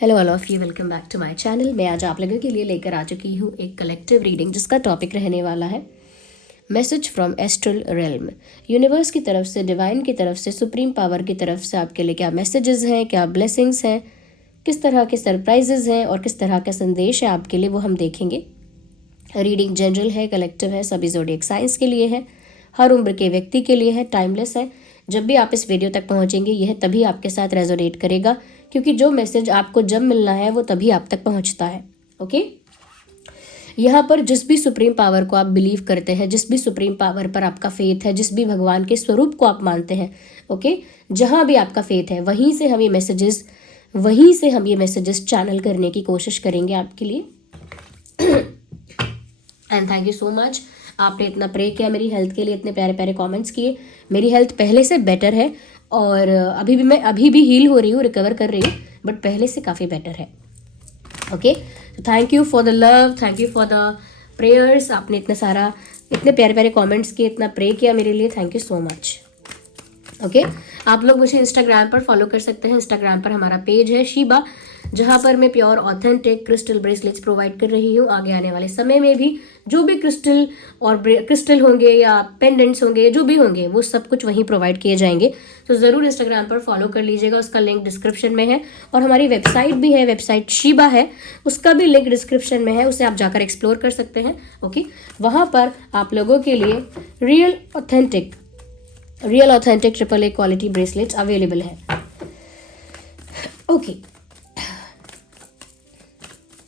Hello all of you, welcome back to my channel. मैं आज आप लोगों के लिए लेकर आ चुकी हूँ एक कलेक्टिव रीडिंग जिसका टॉपिक रहने वाला है message from astral realm. Universe की तरफ से, डिवाइन की तरफ से, सुप्रीम पावर की तरफ से आपके लिए क्या मैसेजेस हैं, क्या ब्लेसिंग्स हैं, किस तरह के सरप्राइजेज हैं और किस तरह का संदेश है आपके लिए, वो हम देखेंगे। रीडिंग जनरल है, कलेक्टिव है, सभी ज़ोडिएक साइंस के लिए है, हर उम्र के व्यक्ति के लिए है, टाइमलेस है। जब भी आप इस वीडियो तक पहुंचेंगे यह तभी आपके साथ रेजोनेट करेगा, क्योंकि जो मैसेज आपको जब मिलना है वो तभी आप तक पहुंचता है। ओके, यहाँ पर जिस भी सुप्रीम पावर को आप बिलीव करते हैं, जिस भी सुप्रीम पावर पर आपका फेथ है, जिस भी भगवान के स्वरूप को आप मानते हैं, ओके, जहाँ भी आपका फेथ है वहीं से हम ये मैसेजेस चैनल करने की कोशिश करेंगे आपके लिए। And thank you so much, आपने इतना प्रे किया मेरी हेल्थ के लिए, इतने प्यारे प्यारे कमेंट्स किए। मेरी हेल्थ पहले से बेटर है और अभी भी हील हो रही हूँ, रिकवर कर रही हूँ, बट पहले से काफ़ी बेटर है। Okay, thank you for the love, thank you for the prayers. आपने इतने प्यारे प्यारे कमेंट्स किए, इतना प्रे किया मेरे लिए, thank you so much. Okay, आप लोग मुझे इंस्टाग्राम पर फॉलो कर सकते हैं। इंस्टाग्राम पर हमारा पेज है शीबा, जहाँ पर मैं pure authentic crystal bracelets provide कर रही हूँ। आगे आने वाले समय में भी जो भी क्रिस्टल होंगे या पेंडेंट्स होंगे, जो भी होंगे, वो सब कुछ वहीं प्रोवाइड किए जाएंगे। तो ज़रूर इंस्टाग्राम पर फॉलो कर लीजिएगा, उसका लिंक डिस्क्रिप्शन में है। और हमारी वेबसाइट भी है, वेबसाइट शीबा है, उसका भी लिंक डिस्क्रिप्शन में है, उसे आप जाकर एक्सप्लोर कर सकते हैं। ओके, वहाँ पर आप लोगों के लिए real authentic triple A quality bracelets available है। ओके,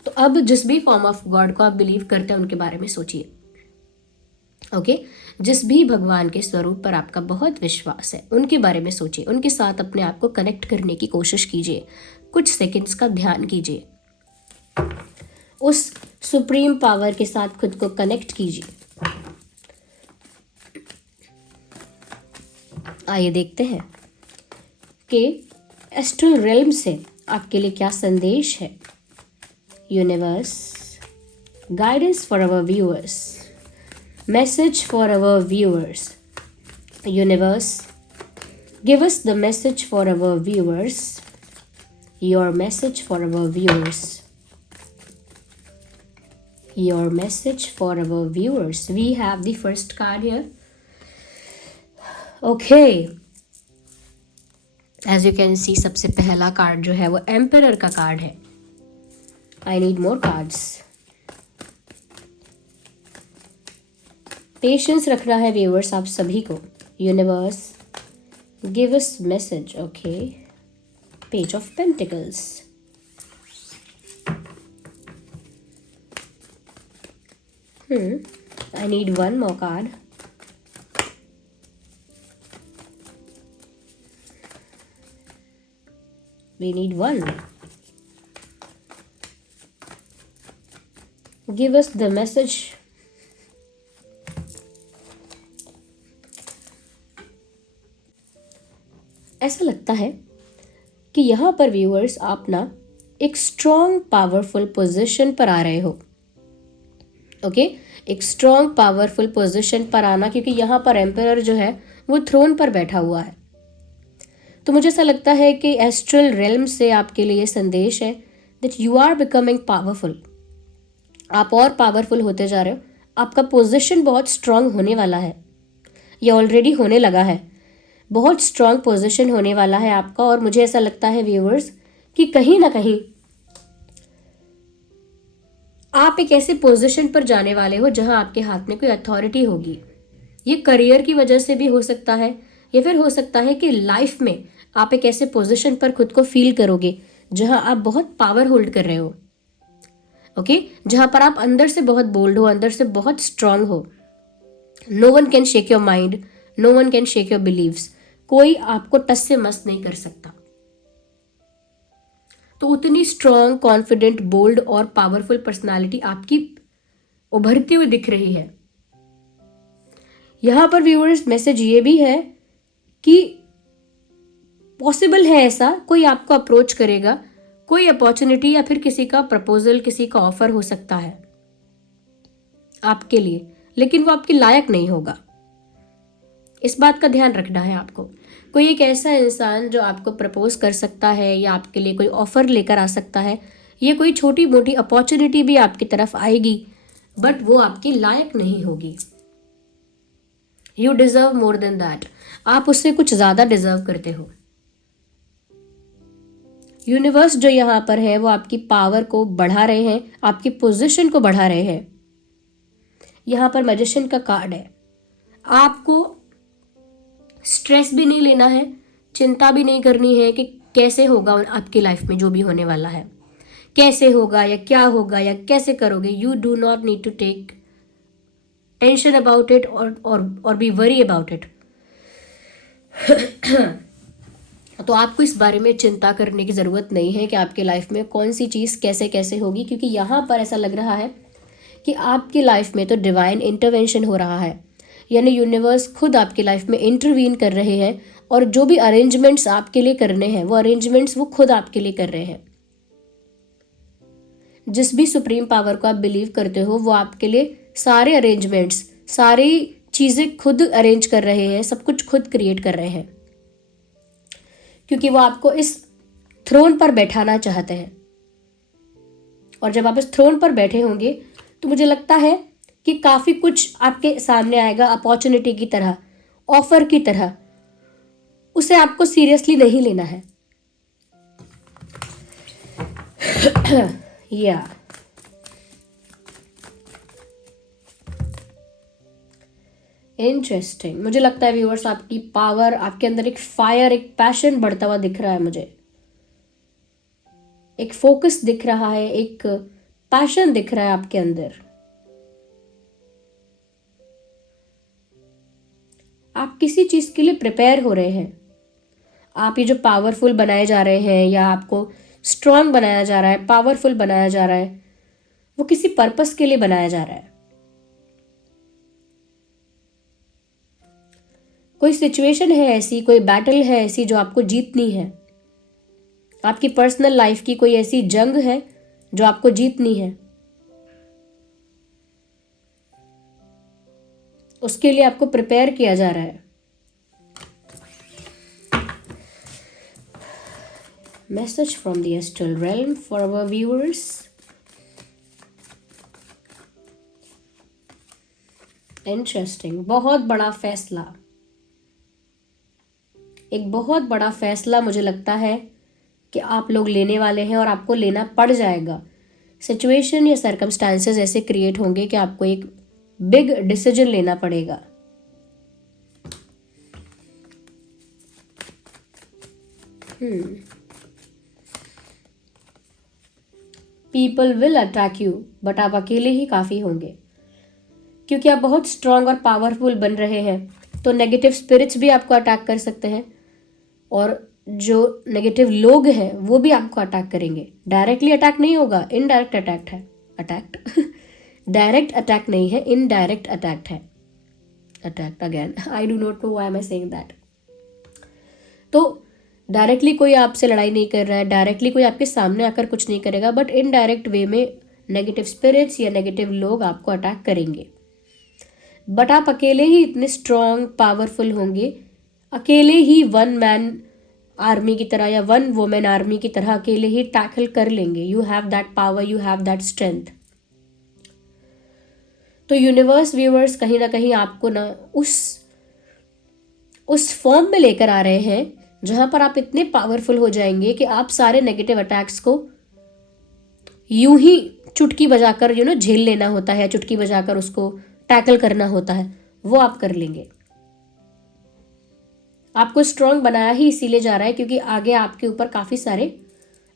तो अब जिस भी फॉर्म ऑफ गॉड को आप बिलीव करते हैं उनके बारे में सोचिए। ओके, जिस भी भगवान के स्वरूप पर आपका बहुत विश्वास है उनके बारे में सोचिए, उनके साथ अपने आप को कनेक्ट करने की कोशिश कीजिए, कुछ सेकंड्स का ध्यान कीजिए, उस सुप्रीम पावर के साथ खुद को कनेक्ट कीजिए। आइए देखते हैं कि एस्ट्रल रेल्म से आपके लिए क्या संदेश है। Universe, guidance for our viewers, message for our viewers. Universe, give us the message for our viewers, your message for our viewers, your message for our viewers. We have the first card here. Okay, as you can see, सबसे पहला card जो है वो emperor का card है। I need more cards. Patience रखना है viewers आप सभी को। Universe, give us message. Okay, page of pentacles, I need one more card. We need one. Give us the message. ऐसा लगता है कि यहाँ पर व्यूअर्स आप ना एक स्ट्रॉन्ग पावरफुल पोजीशन पर आ रहे हो। ओके, एक स्ट्रॉन्ग पावरफुल पोजीशन पर आना, क्योंकि यहाँ पर एम्परर जो है वो थ्रोन पर बैठा हुआ है। तो मुझे ऐसा लगता है कि एस्ट्रल रेल्म से आपके लिए संदेश है that you are becoming powerful. आप और पावरफुल होते जा रहे हो, आपका पोजीशन बहुत स्ट्रांग होने वाला है, ये ऑलरेडी होने लगा है, बहुत स्ट्रांग पोजीशन होने वाला है आपका। और मुझे ऐसा लगता है व्यूअर्स कि कहीं ना कहीं आप एक ऐसे पोजीशन पर जाने वाले हो जहां आपके हाथ में कोई अथॉरिटी होगी। ये करियर की वजह से भी हो सकता है, या फिर हो सकता है कि लाइफ में आप एक ऐसे पोजीशन पर खुद को फील करोगे जहां आप बहुत पावर होल्ड कर रहे हो। ओके, जहां पर आप अंदर से बहुत बोल्ड हो, अंदर से बहुत स्ट्रांग हो। No one can shake your mind, no one can shake your beliefs. कोई आपको टस से मस नहीं कर सकता। तो उतनी स्ट्रांग, कॉन्फिडेंट, बोल्ड और पावरफुल पर्सनालिटी आपकी उभरती हुई दिख रही है। यहां पर व्यूअर्स मैसेज ये भी है कि पॉसिबल है ऐसा कोई आपको अप्रोच करेगा, कोई अपॉर्चुनिटी या फिर किसी का प्रपोजल, किसी का ऑफर हो सकता है आपके लिए, लेकिन वो आपके लायक नहीं होगा। इस बात का ध्यान रखना है आपको। कोई एक ऐसा इंसान जो आपको प्रपोज कर सकता है या आपके लिए कोई ऑफर लेकर आ सकता है, या कोई छोटी मोटी अपॉर्चुनिटी भी आपकी तरफ आएगी, बट वो आपकी लायक नहीं होगी। You deserve more than that. आप उससे कुछ ज्यादा डिजर्व करते हो। यूनिवर्स जो यहाँ पर है वो आपकी पावर को बढ़ा रहे हैं, आपकी पोजीशन को बढ़ा रहे हैं। यहाँ पर मैजिशियन का कार्ड है। आपको स्ट्रेस भी नहीं लेना है, चिंता भी नहीं करनी है कि कैसे होगा आपकी लाइफ में जो भी होने वाला है, कैसे होगा या क्या होगा या कैसे करोगे। You do not need to take tension about it और बी वरी अबाउट इट। तो आपको इस बारे में चिंता करने की ज़रूरत नहीं है कि आपकी लाइफ में कौन सी चीज़ कैसे कैसे होगी, क्योंकि यहाँ पर ऐसा लग रहा है कि आपकी लाइफ में तो डिवाइन इंटरवेंशन हो रहा है, यानी यूनिवर्स खुद आपकी लाइफ में इंटरवीन कर रहे हैं, और जो भी अरेंजमेंट्स आपके लिए करने हैं वो अरेंजमेंट्स वो खुद आपके लिए कर रहे हैं। जिस भी सुप्रीम पावर को आप बिलीव करते हो वो आपके लिए सारे अरेंजमेंट्स, सारी चीज़ें खुद अरेंज कर रहे हैं, सब कुछ खुद क्रिएट कर रहे हैं, क्योंकि वो आपको इस थ्रोन पर बैठाना चाहते हैं। और जब आप इस थ्रोन पर बैठे होंगे तो मुझे लगता है कि काफ़ी कुछ आपके सामने आएगा अपॉर्चुनिटी की तरह, ऑफर की तरह। उसे आपको सीरियसली नहीं लेना है। या इंटरेस्टिंग। मुझे लगता है व्यूअर्स आपकी पावर, आपके अंदर एक फायर, एक पैशन बढ़ता हुआ दिख रहा है मुझे। एक फोकस दिख रहा है, एक पैशन दिख रहा है आपके अंदर। आप किसी चीज के लिए प्रिपेयर हो रहे हैं। आप ये जो पावरफुल बनाए जा रहे हैं या आपको स्ट्रांग बनाया जा रहा है, पावरफुल बनाया जा रहा है, वो किसी पर्पस के लिए बनाया जा रहा है। कोई सिचुएशन है ऐसी, कोई बैटल है ऐसी जो आपको जीतनी है। आपकी पर्सनल लाइफ की कोई ऐसी जंग है जो आपको जीतनी है। उसके लिए आपको प्रिपेयर किया जा रहा है। Message from the astral realm for our viewers. Interesting. बहुत बड़ा फैसला, एक बहुत बड़ा फैसला मुझे लगता है कि आप लोग लेने वाले हैं, और आपको लेना पड़ जाएगा। सिचुएशन या सर्कमस्टांसेस ऐसे क्रिएट होंगे कि आपको एक बिग डिसीजन लेना पड़ेगा। People will attack you, but आप अकेले ही काफी होंगे, क्योंकि आप बहुत स्ट्रांग और पावरफुल बन रहे हैं। तो नेगेटिव स्पिरिट्स भी आपको अटैक कर सकते हैं, और जो नेगेटिव लोग हैं वो भी आपको अटैक करेंगे। डायरेक्टली अटैक नहीं होगा, इनडायरेक्ट अटैक है। अटैक्ट डायरेक्ट अटैक नहीं है, इनडायरेक्ट अटैक है। Attacked again, I do not know why am I saying that. तो डायरेक्टली कोई आपसे लड़ाई नहीं कर रहा है, डायरेक्टली कोई आपके सामने आकर कुछ नहीं करेगा, बट इनडायरेक्ट वे में नेगेटिव स्पिरिट्स या नेगेटिव लोग आपको अटैक करेंगे। बट आप अकेले ही इतने स्ट्रांग, पावरफुल होंगे, अकेले ही वन मैन आर्मी की तरह या वन वुमेन आर्मी की तरह अकेले ही टैकल कर लेंगे। You have that power, you have that strength. तो यूनिवर्स व्यूअर्स कहीं ना कहीं आपको ना उस फॉर्म में लेकर आ रहे हैं जहां पर आप इतने पावरफुल हो जाएंगे कि आप सारे नेगेटिव अटैक्स को यूं ही चुटकी बजाकर झेल लेना होता है, चुटकी बजाकर उसको टैकल करना होता है, वो आप कर लेंगे। आपको स्ट्रांग बनाया ही इसीलिए जा रहा है क्योंकि आगे आपके ऊपर काफी सारे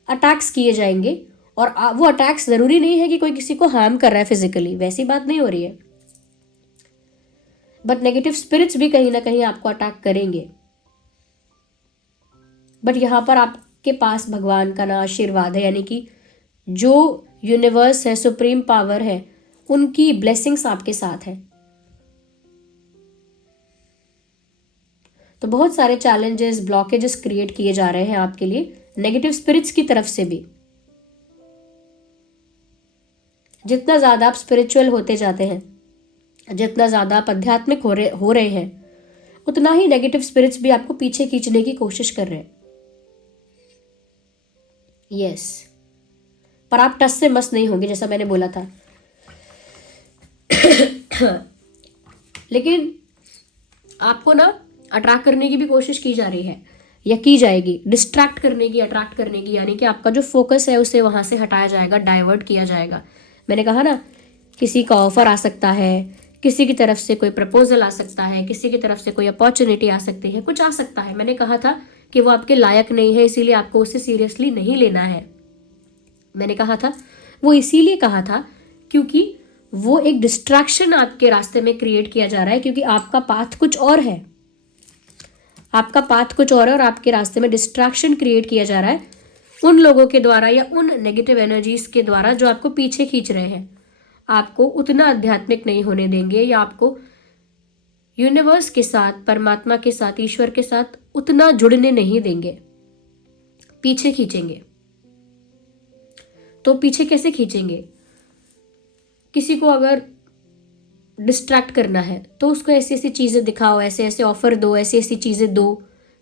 अटैक्स किए जाएंगे, और वो अटैक्स जरूरी नहीं है कि कोई किसी को हार्म कर रहा है फिजिकली, वैसी बात नहीं हो रही है, बट नेगेटिव स्पिरिट्स भी कहीं ना कहीं आपको अटैक करेंगे। बट यहां पर आपके पास भगवान का ना आशीर्वाद है, यानी कि जो यूनिवर्स है, सुप्रीम पावर है, उनकी ब्लेसिंग्स आपके साथ है। तो बहुत सारे चैलेंजेस, ब्लॉकेजेस क्रिएट किए जा रहे हैं आपके लिए नेगेटिव स्पिरिट्स की तरफ से भी। जितना ज्यादा आप स्पिरिचुअल होते जाते हैं, जितना ज्यादा आप आध्यात्मिक हो रहे हैं, उतना ही नेगेटिव स्पिरिट्स भी आपको पीछे खींचने की कोशिश कर रहे हैं। यस, पर आप टस से मस नहीं होंगे जैसा मैंने बोला था। लेकिन आपको ना अट्रैक्ट करने की भी कोशिश की जा रही है या की जाएगी, डिस्ट्रैक्ट करने की, अट्रैक्ट करने की, यानी कि आपका जो फोकस है उसे वहां से हटाया जाएगा, डाइवर्ट किया जाएगा। मैंने कहा ना, किसी का ऑफर आ सकता है, किसी की तरफ से कोई प्रपोजल आ सकता है, किसी की तरफ से कोई अपॉर्चुनिटी आ सकती है, कुछ आ सकता है। मैंने कहा था कि वो आपके लायक नहीं है, इसीलिए आपको उसे सीरियसली नहीं लेना है। मैंने कहा था वो इसीलिए कहा था क्योंकि वो एक डिस्ट्रैक्शन आपके रास्ते में क्रिएट किया जा रहा है, क्योंकि आपका पाथ कुछ और है, आपका पाथ कुछ और है और आपके रास्ते में डिस्ट्रैक्शन क्रिएट किया जा रहा है उन लोगों के द्वारा या उन नेगेटिव एनर्जीज के द्वारा जो आपको पीछे खींच रहे हैं। आपको उतना आध्यात्मिक नहीं होने देंगे या आपको यूनिवर्स के साथ, परमात्मा के साथ, ईश्वर के साथ उतना जुड़ने नहीं देंगे, पीछे खींचेंगे। तो पीछे कैसे खींचेंगे? किसी को अगर डिस्ट्रैक्ट करना है तो उसको ऐसी ऐसी चीजें दिखाओ, ऐसे ऐसे ऑफर दो, ऐसी ऐसी चीजें दो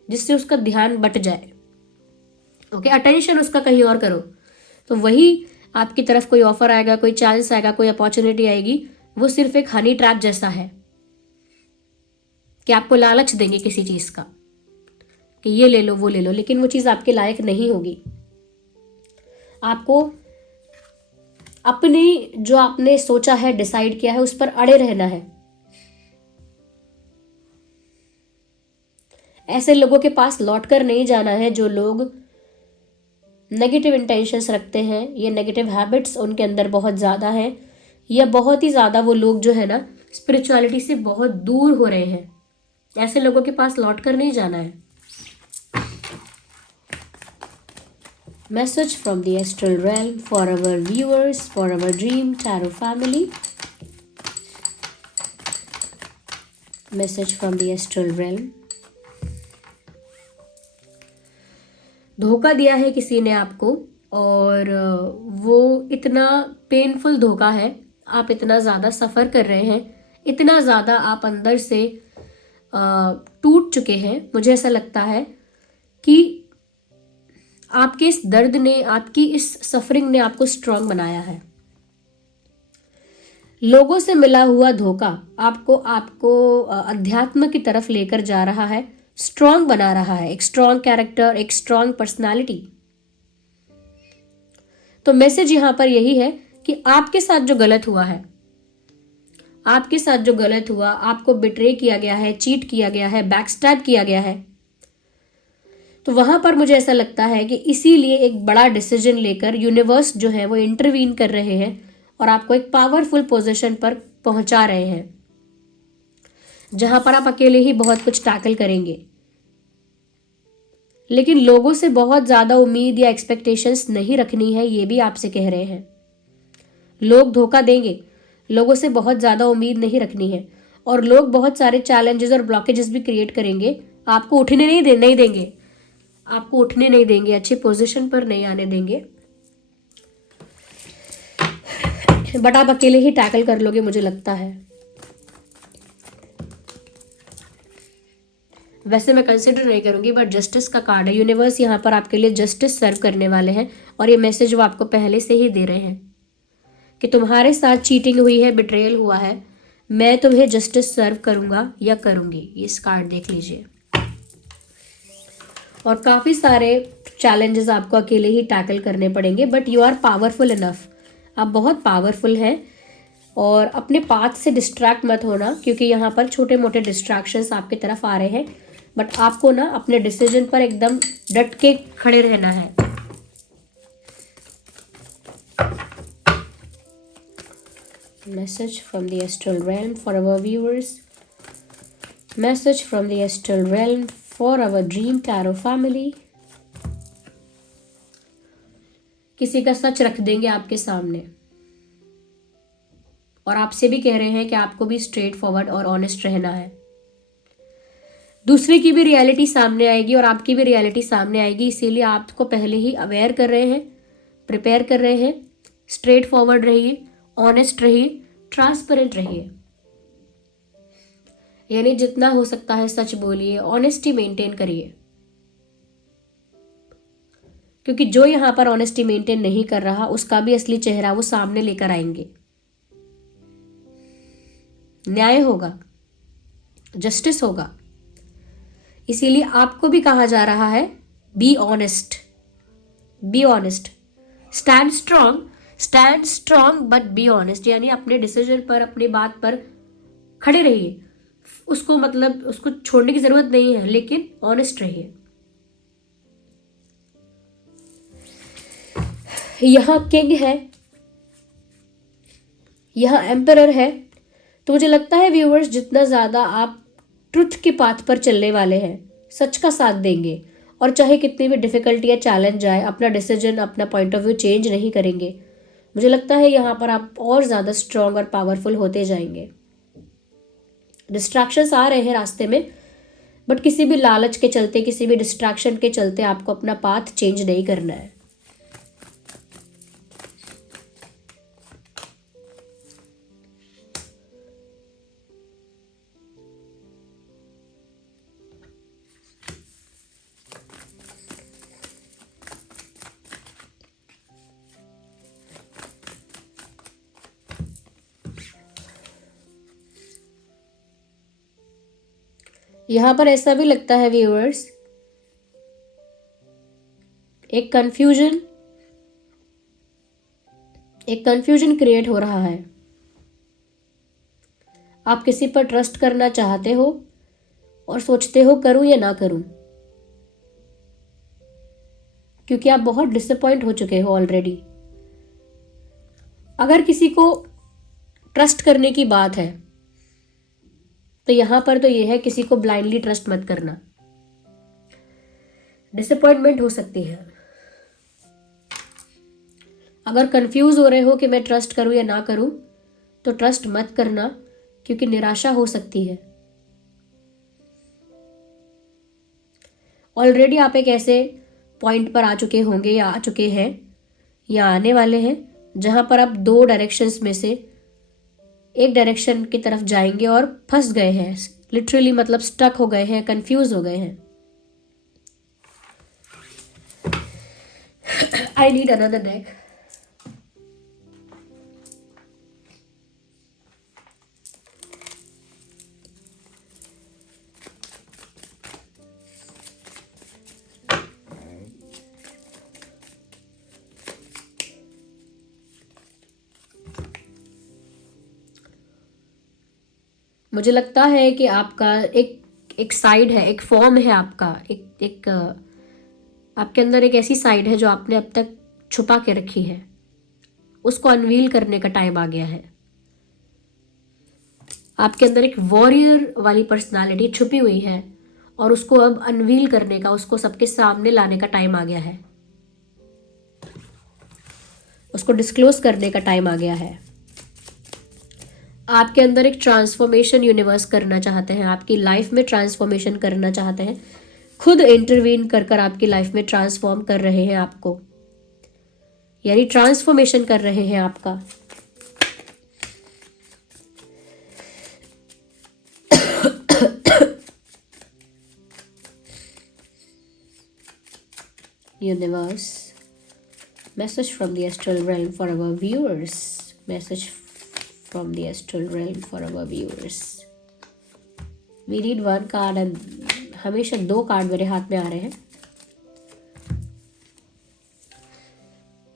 जिससे उसका ध्यान बट जाए। ओके, अटेंशन उसका कहीं और करो, तो वही आपकी तरफ कोई ऑफर आएगा, कोई चांस आएगा, कोई अपॉर्चुनिटी आएगी, वो सिर्फ एक हनी ट्रैप जैसा है कि आपको लालच देंगे किसी चीज का कि ये ले लो, वो ले लो, लेकिन वो चीज आपके लायक नहीं होगी। आपको अपनी जो आपने सोचा है, डिसाइड किया है, उस पर अड़े रहना है। ऐसे लोगों के पास लौटकर नहीं जाना है जो लोग नेगेटिव इंटेंशंस रखते हैं, ये नेगेटिव हैबिट्स उनके अंदर बहुत ज़्यादा हैं, या बहुत ही ज़्यादा वो लोग जो है ना स्पिरिचुअलिटी से बहुत दूर हो रहे हैं। ऐसे लोगों के पास लौटकर नहीं जाना है। Message from the astral realm for our viewers, for our dream tarot family. Message from the astral realm. धोखा दिया है किसी ने आपको और वो इतना पेनफुल धोखा है, आप इतना ज़्यादा सफ़र कर रहे हैं, इतना ज़्यादा आप अंदर से टूट चुके हैं। मुझे ऐसा लगता है कि आपके इस दर्द ने, आपकी इस सफरिंग ने आपको स्ट्रांग बनाया है। लोगों से मिला हुआ धोखा आपको अध्यात्म की तरफ लेकर जा रहा है, स्ट्रांग बना रहा है, एक स्ट्रांग कैरेक्टर, एक स्ट्रांग पर्सनालिटी। तो मैसेज यहां पर यही है कि आपके साथ जो गलत हुआ है, आपके साथ जो गलत हुआ, आपको बिट्रे किया गया है, चीट किया गया है, बैकस्टैब किया गया है, तो वहां पर मुझे ऐसा लगता है कि इसीलिए एक बड़ा डिसीजन लेकर यूनिवर्स जो है वो इंटरवीन कर रहे हैं और आपको एक पावरफुल पोजीशन पर पहुंचा रहे हैं जहां पर आप अकेले ही बहुत कुछ टैकल करेंगे। लेकिन लोगों से बहुत ज्यादा उम्मीद या एक्सपेक्टेशंस नहीं रखनी है, ये भी आपसे कह रहे हैं। लोग धोखा देंगे, लोगों से बहुत ज्यादा उम्मीद नहीं रखनी है, और लोग बहुत सारे चैलेंजेस और ब्लॉकेजेस भी क्रिएट करेंगे, आपको उठने नहीं देंगे, आपको उठने नहीं देंगे, अच्छी पोजीशन पर नहीं आने देंगे, बट आप अकेले ही टैकल कर लोगे मुझे लगता है। वैसे मैं कंसिडर नहीं करूंगी, बट जस्टिस का कार्ड है, यूनिवर्स यहाँ पर आपके लिए जस्टिस सर्व करने वाले हैं और ये मैसेज वो आपको पहले से ही दे रहे हैं कि तुम्हारे साथ चीटिंग हुई है, बिट्रेयल हुआ है, मैं तुम्हें जस्टिस सर्व करूंगा या करूंगी। इस कार्ड देख लीजिए। और काफ़ी सारे चैलेंजेस आपको अकेले ही टैकल करने पड़ेंगे, but you are powerful enough. आप बहुत पावरफुल हैं और अपने पाथ से डिस्ट्रैक्ट मत होना, क्योंकि यहाँ पर छोटे मोटे डिस्ट्रैक्शंस आपकी तरफ आ रहे हैं, बट आपको ना अपने डिसीजन पर एकदम डट के खड़े रहना है। Message from the astral realm for our viewers, message from the astral realm for our dream tarot family. किसी का सच रख देंगे आपके सामने और आपसे भी कह रहे हैं कि आपको भी स्ट्रेट फॉरवर्ड और ऑनेस्ट रहना है। दूसरे की भी रियलिटी सामने आएगी और आपकी भी रियलिटी सामने आएगी, इसीलिए आपको पहले ही अवेयर कर रहे हैं, प्रिपेयर कर रहे हैं। स्ट्रेट फॉरवर्ड रहिए, ऑनेस्ट रहिए, ट्रांसपेरेंट रहिए। यानी जितना हो सकता है सच बोलिए, ऑनेस्टी मेंटेन करिए, क्योंकि जो यहां पर ऑनेस्टी मेंटेन नहीं कर रहा उसका भी असली चेहरा वो सामने लेकर आएंगे। न्याय होगा, जस्टिस होगा। इसीलिए आपको भी कहा जा रहा है be honest, be honest, stand strong but be honest, यानी अपने डिसीजन पर, अपनी बात पर खड़े रहिए। उसको मतलब उसको छोड़ने की जरूरत नहीं है, लेकिन ऑनेस्ट रहिए। यहां किंग है, यहां एम्परर है। तो मुझे लगता है व्यूअर्स, जितना ज्यादा आप ट्रुथ के पाथ पर चलने वाले हैं, सच का साथ देंगे, और चाहे कितनी भी डिफिकल्टी या चैलेंज आए, अपना डिसीजन, अपना पॉइंट ऑफ व्यू चेंज नहीं करेंगे, मुझे लगता है यहाँ पर आप और ज़्यादा स्ट्रांग और पावरफुल होते जाएंगे। डिस्ट्रैक्शंस आ रहे हैं रास्ते में, बट किसी भी लालच के चलते, किसी भी डिस्ट्रैक्शन के चलते आपको अपना पाथ चेंज नहीं करना है। यहां पर ऐसा भी लगता है व्यूअर्स, एक कंफ्यूजन क्रिएट हो रहा है। आप किसी पर ट्रस्ट करना चाहते हो और सोचते हो करूं या ना करूं, क्योंकि आप बहुत डिसअपॉइंट हो चुके हो ऑलरेडी। अगर किसी को ट्रस्ट करने की बात है तो यहां पर तो यह है, किसी को ब्लाइंडली ट्रस्ट मत करना, डिसअपॉइंटमेंट हो सकती है। अगर कंफ्यूज हो रहे हो कि मैं ट्रस्ट करूं या ना करूं, तो ट्रस्ट मत करना, क्योंकि निराशा हो सकती है। ऑलरेडी आप एक ऐसे पॉइंट पर आ चुके होंगे या आ चुके हैं या आने वाले हैं, जहां पर आप दो डायरेक्शंस में से एक डायरेक्शन की तरफ जाएंगे और फंस गए हैं, लिटरली मतलब स्टक हो गए हैं, कंफ्यूज हो गए हैं। I need another deck. मुझे लगता है कि आपका एक साइड है, एक फॉर्म है आपका, एक आपके अंदर एक ऐसी साइड है जो आपने अब तक छुपा के रखी है, उसको अनवील करने का टाइम आ गया है। आपके अंदर एक वॉरियर वाली पर्सनालिटी छुपी हुई है और उसको अब अनवील करने का, उसको सबके सामने लाने का टाइम आ गया है, उसको डिस्क्लोज करने का टाइम आ गया है। आपके अंदर एक ट्रांसफॉर्मेशन यूनिवर्स करना चाहते हैं, आपकी लाइफ में ट्रांसफॉर्मेशन करना चाहते हैं, खुद इंटरवीन कर कर आपकी लाइफ में ट्रांसफॉर्म कर रहे हैं आपको, यानी ट्रांसफॉर्मेशन कर रहे हैं आपका। Universe, message from the astral realm for our viewers, message from the astral realm for our viewers. We need one card and हमेशा दो कार्ड मेरे हाथ में आ रहे हैं।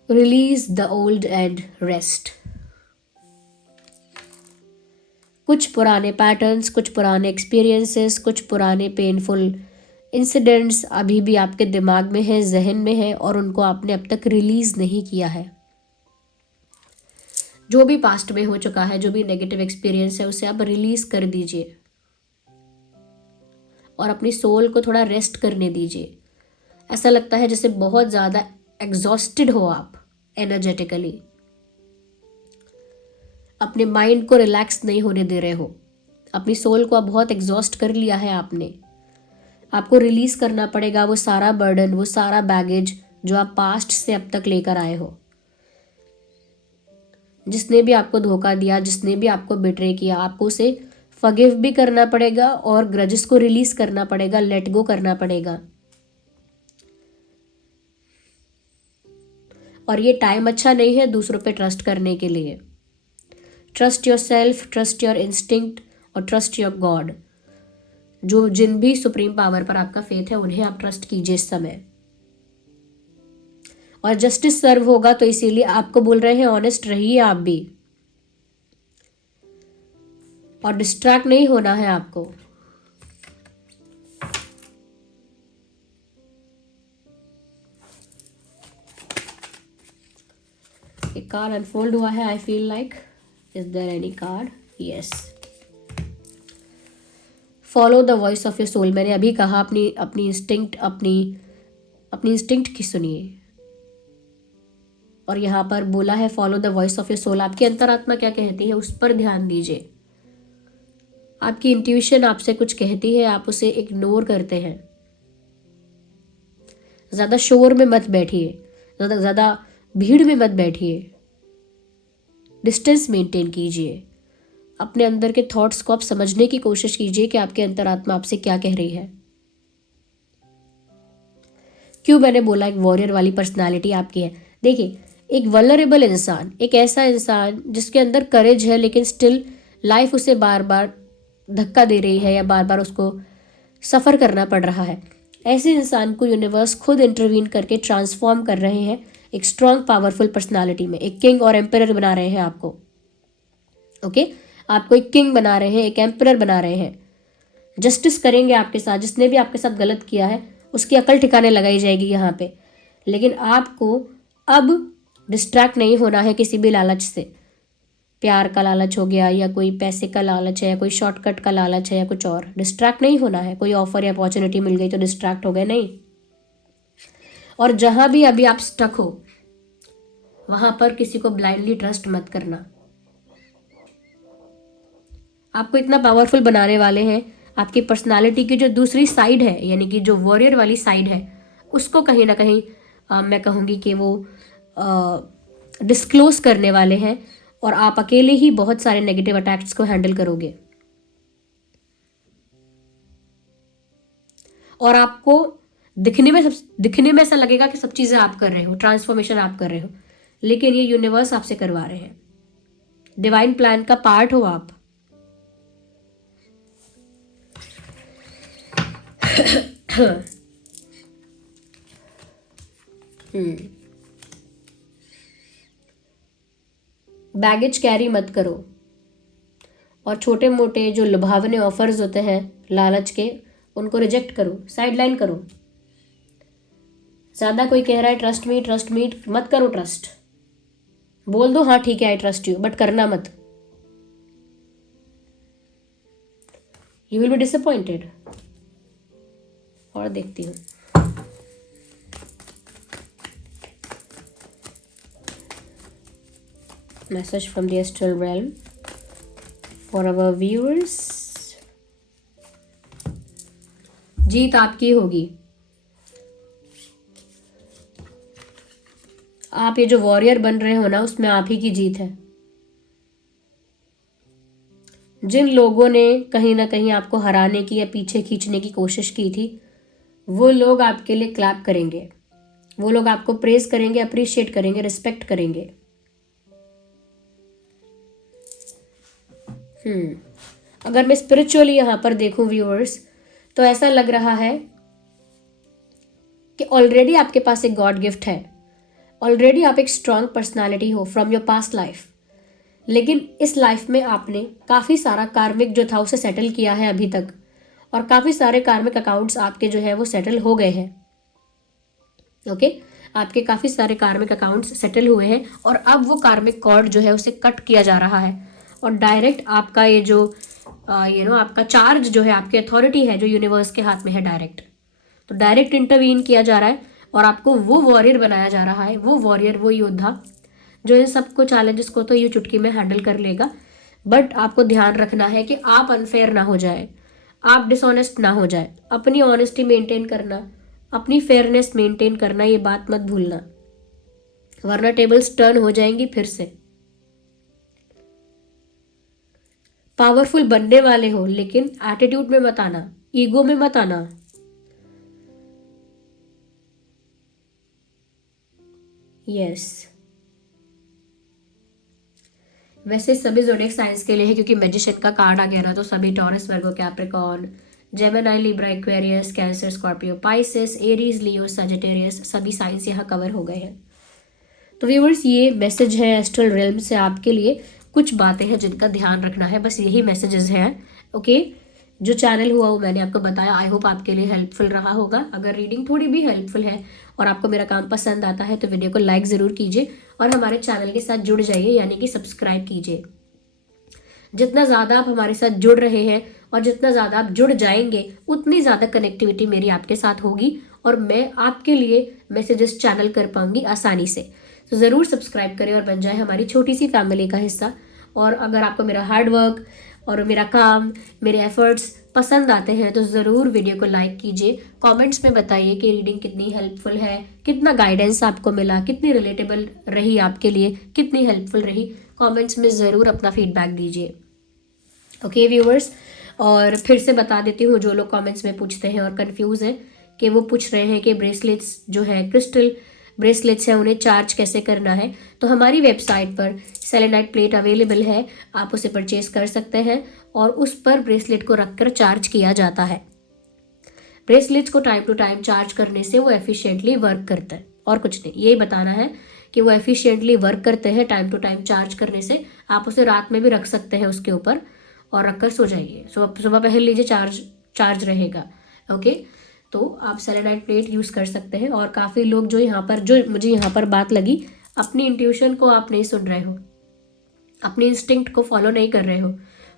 Release the old and rest. कुछ पुराने पैटर्न्स, कुछ पुराने एक्सपीरियंसेस, कुछ पुराने पेनफुल इंसिडेंट्स अभी भी आपके दिमाग में है, जहन में है, और उनको आपने अब तक रिलीज नहीं किया है। जो भी पास्ट में हो चुका है, जो भी नेगेटिव एक्सपीरियंस है, उसे आप रिलीज कर दीजिए और अपनी सोल को थोड़ा रेस्ट करने दीजिए। ऐसा लगता है जैसे बहुत ज़्यादा एग्जॉस्टेड हो आप एनर्जेटिकली, अपने माइंड को रिलैक्स नहीं होने दे रहे हो, अपनी सोल को अब बहुत एग्जॉस्ट कर लिया है आपने। आपको रिलीज करना पड़ेगा वो सारा बर्डन, वो सारा बैगेज जो आप पास्ट से अब तक लेकर आए हो। जिसने भी आपको धोखा दिया, जिसने भी आपको बिट्रे किया, आपको उसे फॉरगिव भी करना पड़ेगा और ग्रजेस को रिलीज करना पड़ेगा, लेट गो करना पड़ेगा। और ये टाइम अच्छा नहीं है दूसरों पे ट्रस्ट करने के लिए। Trust your self, trust your instinct और ट्रस्ट योर गॉड। जो जिन भी सुप्रीम पावर पर आपका फेथ है उन्हें आप ट्रस्ट कीजिए इस समय। और जस्टिस सर्व होगा, तो इसीलिए आपको बोल रहे हैं ऑनेस्ट रहिए आप भी, और डिस्ट्रैक्ट नहीं होना है आपको। एक कार्ड अनफोल्ड हुआ है, I feel like, is there any card? Yes, follow the voice of your soul. मैंने अभी कहा अपनी अपनी इंस्टिंक्ट की सुनिए। और यहाँ पर बोला है follow the voice of your soul. आपकी अंतरात्मा क्या कहती है उस पर ध्यान दीजिए। आपकी इंट्यूशन आपसे कुछ कहती है, आप उसे इग्नोर करते हैं। ज्यादा शोर में मत बैठिए, ज्यादा भीड़ में मत बैठिए, डिस्टेंस मेंटेन कीजिए। अपने अंदर के थॉट्स को आप समझने की कोशिश कीजिए कि आपके अंतरात्मा आपसे क्या कह रही है। क्यों मैंने बोला एक वॉरियर वाली पर्सनालिटी आपकी है? देखिए, एक वल्नरेबल इंसान, एक ऐसा इंसान जिसके अंदर करेज है लेकिन स्टिल लाइफ उसे बार बार धक्का दे रही है या बार बार उसको सफ़र करना पड़ रहा है, ऐसे इंसान को यूनिवर्स खुद इंटरवीन करके ट्रांसफॉर्म कर रहे हैं एक स्ट्रॉन्ग पावरफुल पर्सनालिटी में। एक किंग और एम्परर बना रहे हैं आपको। ओके, आपको एक किंग बना रहे हैं, एक एम्परर बना रहे हैं। जस्टिस करेंगे आपके साथ। जिसने भी आपके साथ गलत किया है उसकी अकल ठिकाने लगाई जाएगी यहाँ पे। लेकिन आपको अब डिस्ट्रैक्ट नहीं होना है किसी भी लालच से। प्यार का लालच हो गया, या कोई पैसे का लालच है, या कोई शॉर्टकट का लालच है, या कुछ और। डिस्ट्रैक्ट नहीं होना है। कोई ऑफर या अपॉर्चुनिटी मिल गई तो डिस्ट्रैक्ट हो गए, नहीं। और जहां भी अभी आप स्टक हो वहां पर किसी को ब्लाइंडली ट्रस्ट मत करना। आपको इतना पावरफुल बनाने वाले हैं। आपकी पर्सनालिटी की जो दूसरी साइड है, यानी कि जो वॉरियर वाली साइड है, उसको कहीं ना कहीं मैं कहूँगी कि वो डिस्क्लोज करने वाले हैं। और आप अकेले ही बहुत सारे नेगेटिव अटैक्स को हैंडल करोगे। और आपको दिखने में ऐसा लगेगा कि सब चीज़ें आप कर रहे हो, ट्रांसफॉर्मेशन आप कर रहे हो, लेकिन ये यूनिवर्स आपसे करवा रहे हैं। डिवाइन प्लान का पार्ट हो आप। बैगेज कैरी मत करो। और छोटे मोटे जो लुभावने ऑफर्स होते हैं लालच के, उनको रिजेक्ट करो, साइडलाइन करो। ज्यादा कोई कह रहा है ट्रस्ट मी, मत करो ट्रस्ट। बोल दो हाँ ठीक है आई ट्रस्ट यू, बट करना मत। You will be disappointed. और देखती हूँ, message from the astral realm for our viewers. जीत आपकी होगी। आप ये जो वॉरियर बन रहे हो ना, उसमें आप ही की जीत है। जिन लोगों ने कहीं ना कहीं आपको हराने की या पीछे खींचने की कोशिश की थी, वो लोग आपके लिए क्लैप करेंगे। वो लोग आपको प्रेज करेंगे, अप्रिशिएट करेंगे, रिस्पेक्ट करेंगे। अगर मैं स्पिरिचुअली यहां पर देखूं व्यूअर्स, तो ऐसा लग रहा है कि ऑलरेडी आपके पास एक गॉड गिफ्ट है। ऑलरेडी आप एक स्ट्रांग पर्सनालिटी हो फ्रॉम योर पास्ट लाइफ। लेकिन इस लाइफ में आपने काफ़ी सारा कार्मिक जो था उसे सेटल किया है अभी तक, और काफ़ी सारे कार्मिक अकाउंट्स आपके जो है वो सेटल हो गए हैं। ओके, आपके काफ़ी सारे कार्मिक अकाउंट्स सेटल हुए हैं, और अब वो कार्मिक कॉर्ड जो है उसे कट किया जा रहा है। और डायरेक्ट आपका ये जो आपका चार्ज जो है, आपकी अथॉरिटी है जो यूनिवर्स के हाथ में है डायरेक्ट, तो डायरेक्ट इंटरवीन किया जा रहा है। और आपको वो वॉरियर बनाया जा रहा है, वो वॉरियर, वो योद्धा जो इन सबको चैलेंजेस को तो ये चुटकी में हैंडल कर लेगा। बट आपको ध्यान रखना है कि आप अनफेयर ना हो जाए, आप डिसऑनेस्ट ना हो जाए। अपनी ऑनेस्टी मेंटेन करना, अपनी फेयरनेस मेंटेन करना, ये बात मत भूलना, वरना टेबल्स टर्न हो जाएंगी फिर से। पावरफुल बनने वाले हो, लेकिन एटीट्यूड में मत आना, ईगो में मत आना। यस, वैसे सभी ज़ोडिएक साइंस के लिए है, क्योंकि मैजिशियन का कार्ड आ गया ना, तो सभी Taurus, Virgo, Capricorn, Gemini, Libra, Aquarius, Cancer, Scorpio, Pisces, Aries, Leo, Sagittarius, सभी साइंस यहाँ कवर हो गए हैं। तो व्यूअर्स, ये मैसेज है एस्ट्रल रियल्म से आपके लिए। कुछ बातें हैं जिनका ध्यान रखना है, बस यही मैसेजेस हैं। ओके, जो चैनल हुआ वो मैंने आपको बताया। आई होप आपके लिए हेल्पफुल रहा होगा। अगर रीडिंग थोड़ी भी हेल्पफुल है और आपको मेरा काम पसंद आता है तो वीडियो को लाइक ज़रूर कीजिए और हमारे चैनल के साथ जुड़ जाइए, यानी कि सब्सक्राइब कीजिए। जितना ज़्यादा आप हमारे साथ जुड़ रहे हैं और जितना ज़्यादा आप जुड़ जाएंगे, उतनी ज़्यादा कनेक्टिविटी मेरी आपके साथ होगी और मैं आपके लिए मैसेजेस चैनल कर पाऊंगी आसानी से। तो ज़रूर सब्सक्राइब करें और बन जाए हमारी छोटी सी फैमिली का हिस्सा। और अगर आपको मेरा हार्ड वर्क और मेरा काम, मेरे एफर्ट्स पसंद आते हैं तो ज़रूर वीडियो को लाइक कीजिए। कमेंट्स में बताइए कि रीडिंग कितनी हेल्पफुल है, कितना गाइडेंस आपको मिला, कितनी रिलेटेबल रही आपके लिए, कितनी हेल्पफुल रही। कमेंट्स में ज़रूर अपना फीडबैक दीजिए। ओके व्यूअर्स, और फिर से बता देती हूँ, जो लोग कमेंट्स में पूछते हैं और कंफ्यूज हैं कि वो पूछ रहे हैं कि ब्रेसलेट्स जो है, क्रिस्टल ब्रेसलेट्स हैं, उन्हें चार्ज कैसे करना है, तो हमारी वेबसाइट पर सेलेनाइट प्लेट अवेलेबल है, आप उसे परचेज कर सकते हैं और उस पर ब्रेसलेट को रखकर चार्ज किया जाता है। ब्रेसलेट्स को टाइम टू टाइम चार्ज करने से वो एफिशिएंटली वर्क करता है, और कुछ नहीं, यही बताना है कि वो एफिशिएंटली वर्क करते हैं टाइम टू टाइम चार्ज करने से। आप उसे रात में भी रख सकते हैं उसके ऊपर और रखकर सो जाइए, सुबह सुबह पहन लीजिए, चार्ज रहेगा। ओके, तो आप सेलेनाइट प्लेट यूज़ कर सकते हैं। और काफ़ी लोग जो मुझे यहाँ पर बात लगी, अपनी इंट्यूशन को आप नहीं सुन रहे हो, अपनी इंस्टिंक्ट को फॉलो नहीं कर रहे हो,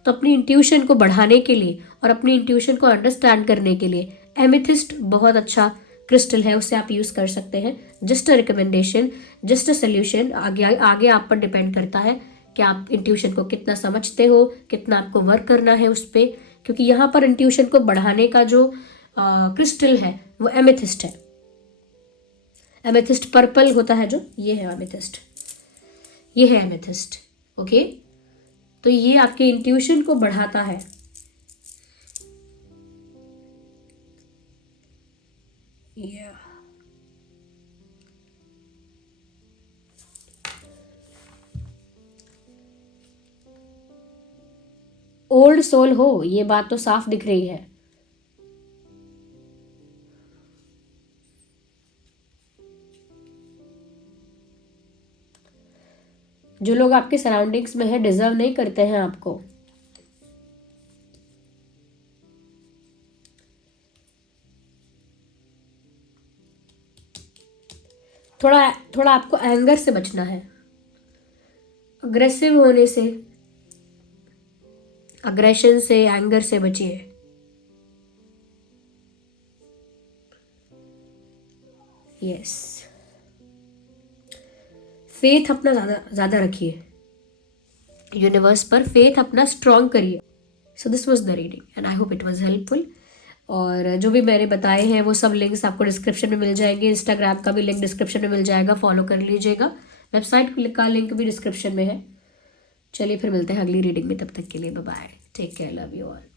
तो अपनी इंट्यूशन को बढ़ाने के लिए और अपनी इंट्यूशन को अंडरस्टैंड करने के लिए एमेथिस्ट बहुत अच्छा क्रिस्टल है, उससे आप यूज़ कर सकते हैं। Just a recommendation, just a solution. आगे आप पर डिपेंड करता है कि आप इंट्यूशन को कितना समझते हो, कितना आपको वर्क करना है उस पर, क्योंकि यहाँ पर इंट्यूशन को बढ़ाने का जो क्रिस्टल है वो एमेथिस्ट है। एमेथिस्ट पर्पल होता है जो, ये है एमेथिस्ट, ये है एमेथिस्ट। ओके, तो ये आपके इंट्यूशन को बढ़ाता है। ओल्ड सोल हो, ये बात तो साफ दिख रही है। जो लोग आपके सराउंडिंग्स में है डिजर्व नहीं करते हैं आपको। थोड़ा आपको एंगर से बचना है, अग्रेसिव होने से, अग्रेशन से, एंगर से बचिए। यस, फेथ अपना ज्यादा रखिए, यूनिवर्स पर फेथ अपना स्ट्रॉन्ग करिए। So this was the reading and I hope it was helpful. और जो भी मैंने बताए हैं वो सब लिंक्स आपको डिस्क्रिप्शन में मिल जाएंगे। इंस्टाग्राम का भी लिंक डिस्क्रिप्शन में मिल जाएगा, फॉलो कर लीजिएगा। वेबसाइट का लिंक भी डिस्क्रिप्शन में है। चलिए फिर मिलते हैं अगली रीडिंग में, तब तक के लिए bye bye, take care, love you all.